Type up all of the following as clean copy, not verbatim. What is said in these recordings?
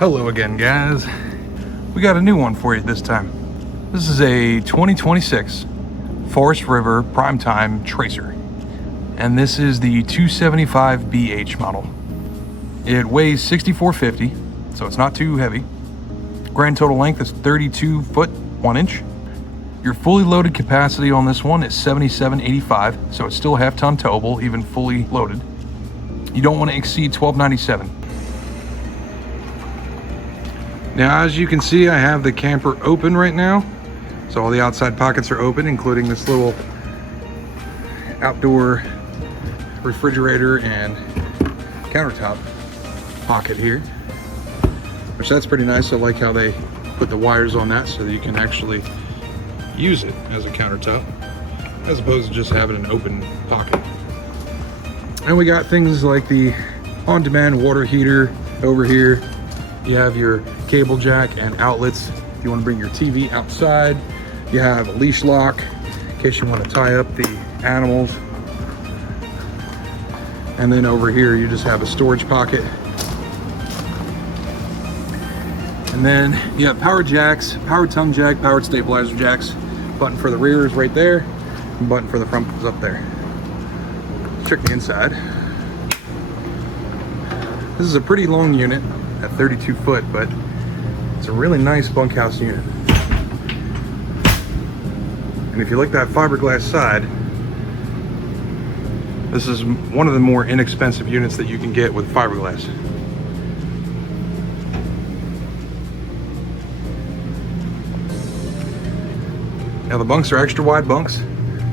Hello again, guys. We got a new one for you this time. This is a 2026 Forest River Primetime Tracer, and this is the 275BH model. It weighs 6450, so it's not too heavy. Grand total length is 32 foot 1 inch. Your fully loaded capacity on this one is 7785, so it's still half-ton towable, even fully loaded. You don't want to exceed 1297. Now, as you can see, I have the camper open right now. So all the outside pockets are open, including this little outdoor refrigerator and countertop pocket here, which that's pretty nice. I like how they put the wires on that so that you can actually use it as a countertop as opposed to just having an open pocket. And we got things like the on-demand water heater over here. You have your cable jack and outlets if you want to bring your TV outside. You have a leash lock in case you want to tie up the animals. And then over here you just have a storage pocket. And then you have power jacks, powered tongue jack, powered stabilizer jacks. Button for the rear is right there. And button for the front is up there. Check the inside. This is a pretty long unit at 32 foot, but it's a really nice bunkhouse unit. And if you like that fiberglass side, this is one of the more inexpensive units that you can get with fiberglass. Now the bunks are extra wide bunks,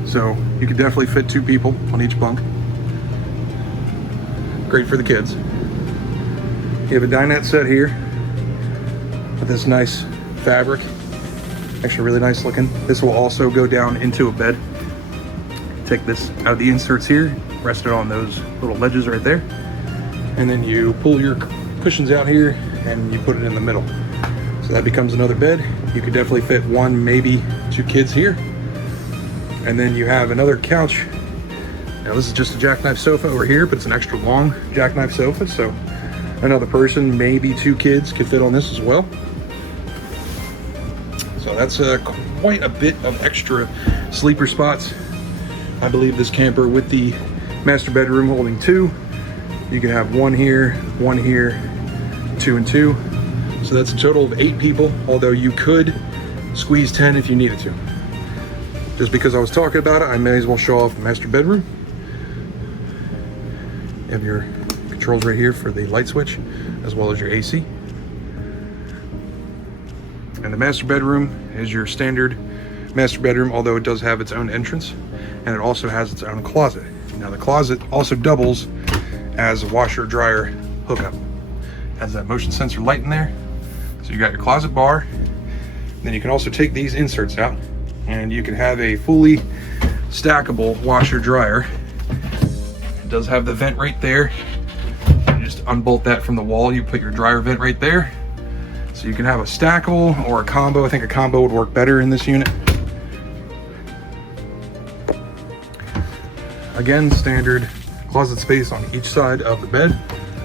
so you could definitely fit 2 people on each bunk. Great for the kids. You have a dinette set here with this nice fabric, actually really nice looking. This will also go down into a bed. Take this out of the inserts here, rest it on those little ledges right there, and then you pull your cushions out here and you put it in the middle. So that becomes another bed. You could definitely fit 1, maybe 2 kids here. And then you have another couch. Now this is just a jackknife sofa over here, but it's an extra long jackknife sofa, so another person, maybe 2 kids, could fit on this as well. So that's quite a bit of extra sleeper spots. I believe this camper with the master bedroom holding 2. You can have 1 here, 2 and 2. So that's a total of 8 people, although you could squeeze 10 if you needed to. Just because I was talking about it, I may as well show off the master bedroom. You have your controls right here for the light switch, as well as your AC. And the master bedroom is your standard master bedroom, although it does have its own entrance, and it also has its own closet. Now the closet also doubles as a washer dryer hookup. Has that motion sensor light in there. So you got your closet bar. Then you can also take these inserts out and you can have a fully stackable washer dryer. It does have the vent right there. You just unbolt that from the wall. You put your dryer vent right there. So you can have a stackable or a combo. I think a combo would work better in this unit. Again, standard closet space on each side of the bed,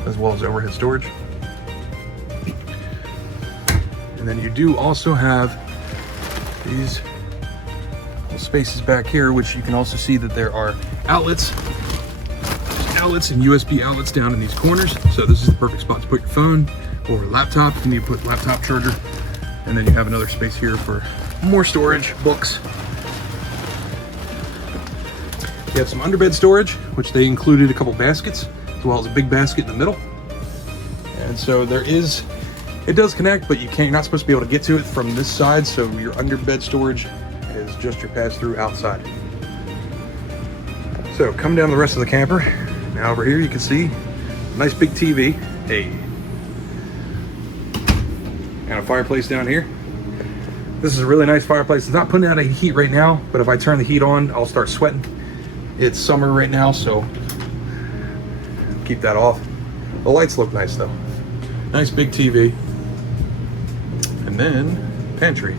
as well as overhead storage. And then you do also have these little spaces back here, which you can also see that there are outlets. There's outlets and USB outlets down in these corners. So this is the perfect spot to put your phone or laptop. You need to put laptop charger. And then you have another space here for more storage, books. You have some underbed storage, which they included a couple baskets, as well as a big basket in the middle. And so it does connect, but you're not supposed to be able to get to it from this side, so your underbed storage is just your pass-through outside. So come down the rest of the camper. Now over here you can see a nice big TV, and a fireplace down here. This is a really nice fireplace. It's not putting out any heat right now, but if I turn the heat on, I'll start sweating. It's summer right now, so keep that off. The lights look nice though. Nice big TV. And then pantry.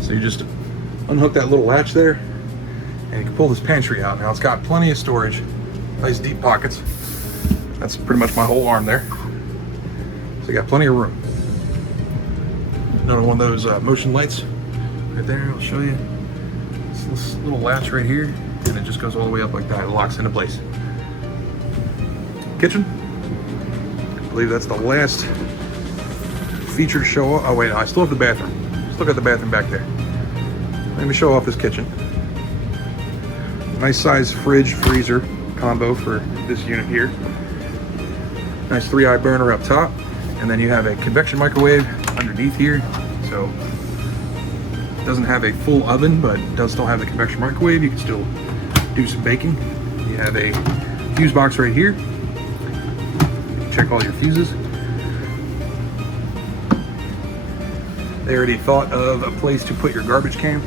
So you just unhook that little latch there and you can pull this pantry out. Now it's got plenty of storage, nice deep pockets. That's pretty much my whole arm there. So you got plenty of room. Another one of those motion lights right there. I'll show you. This little latch right here, and it just goes all the way up like that. It locks into place. Kitchen. I believe that's the last feature to show off. Oh wait, I still have the bathroom. Still got the bathroom back there. Let me show off this kitchen. Nice size fridge freezer combo for this unit here. Nice 3-eye burner up top, and then you have a convection microwave underneath here. So it doesn't have a full oven, but it does still have the convection microwave. You can still do some baking. You have a fuse box right here. You can check all your fuses. They already thought of a place to put your garbage can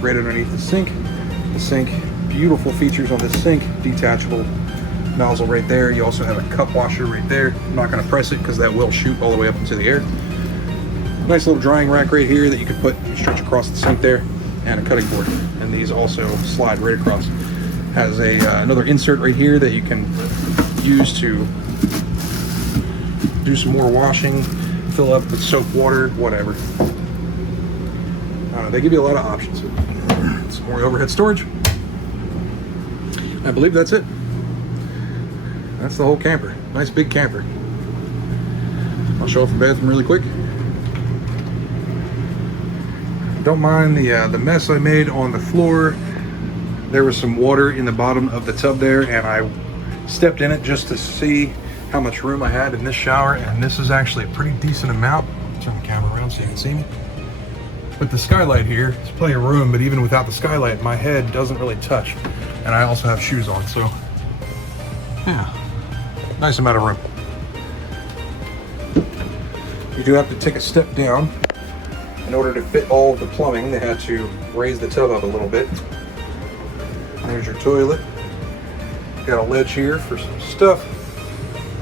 right underneath the sink. The sink, beautiful features on this sink, detachable nozzle right there. You also have a cup washer right there. I'm not going to press it because that will shoot all the way up into the air. Nice little drying rack right here that you can put, stretch across the sink there, and a cutting board. And these also slide right across. Has a another insert right here that you can use to do some more washing, fill up with soap, water, whatever. They give you a lot of options. Some more overhead storage. I believe that's it. That's the whole camper. Nice big camper. I'll show off the bathroom really quick. Don't mind the mess I made on the floor. There was some water in the bottom of the tub there, and I stepped in it just to see how much room I had in this shower, and this is actually a pretty decent amount. Turn the camera around so you can see me. With the skylight here, there's plenty of room, but even without the skylight, my head doesn't really touch. And I also have shoes on, so yeah, nice amount of room. You do have to take a step down. In order to fit all of the plumbing, they had to raise the tub up a little bit. There's your toilet. Got a ledge here for some stuff.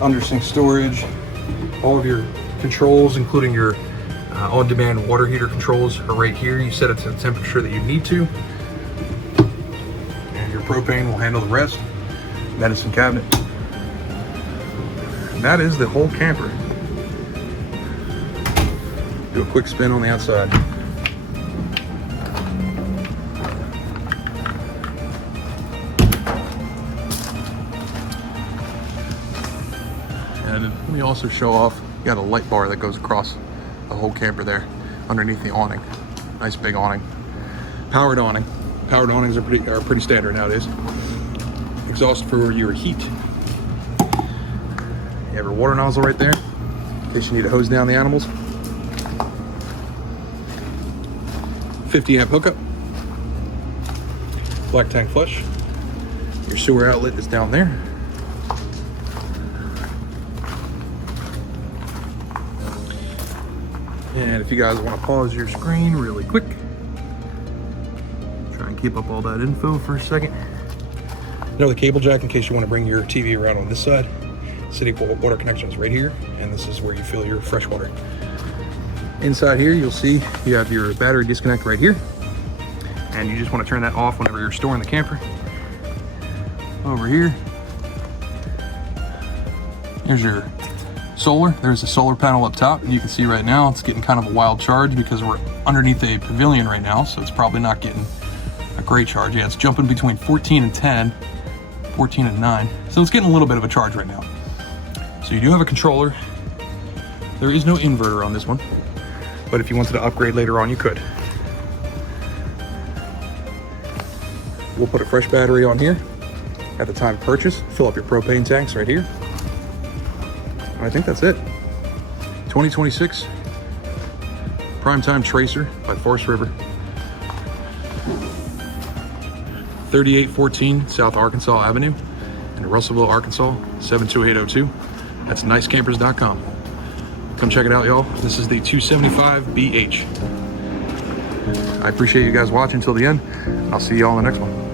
Under sink storage. All of your controls, including your on-demand water heater controls, are right here. You set it to the temperature that you need to. And your propane will handle the rest. Medicine cabinet. And that is the whole camper. Do a quick spin on the outside. And let me also show off, you got a light bar that goes across the whole camper there, underneath the awning. Nice big awning. Powered awning. Powered awnings are pretty standard nowadays. Exhaust for your heat. You have your water nozzle right there, in case you need to hose down the animals. 50 amp hookup. Black tank flush. Your sewer outlet is down there. And if you guys want to pause your screen really quick, try and keep up all that info for a second. Another cable jack in case you want to bring your TV around on this side. City water connections right here, and this is where you fill your fresh water. Inside here, you'll see you have your battery disconnect right here, and you just want to turn that off whenever you're storing the camper. Over here, here's your solar. There's a solar panel up top, and you can see right now it's getting kind of a wild charge because we're underneath a pavilion right now, so it's probably not getting a great charge. Yeah, it's jumping between 14 and 10, 14 and 9, so it's getting a little bit of a charge right now. So you do have a controller. There is no inverter on this one, but if you wanted to upgrade later on, you could. We'll put a fresh battery on here at the time of purchase. Fill up your propane tanks right here. I think that's it. 2026 Primetime Tracer by Forest River. 3814 South Arkansas Avenue in Russellville, Arkansas, 72802. That's nicecampers.com. Come check it out, y'all. This is the 275BH. I appreciate you guys watching till the end. I'll see y'all in the next one.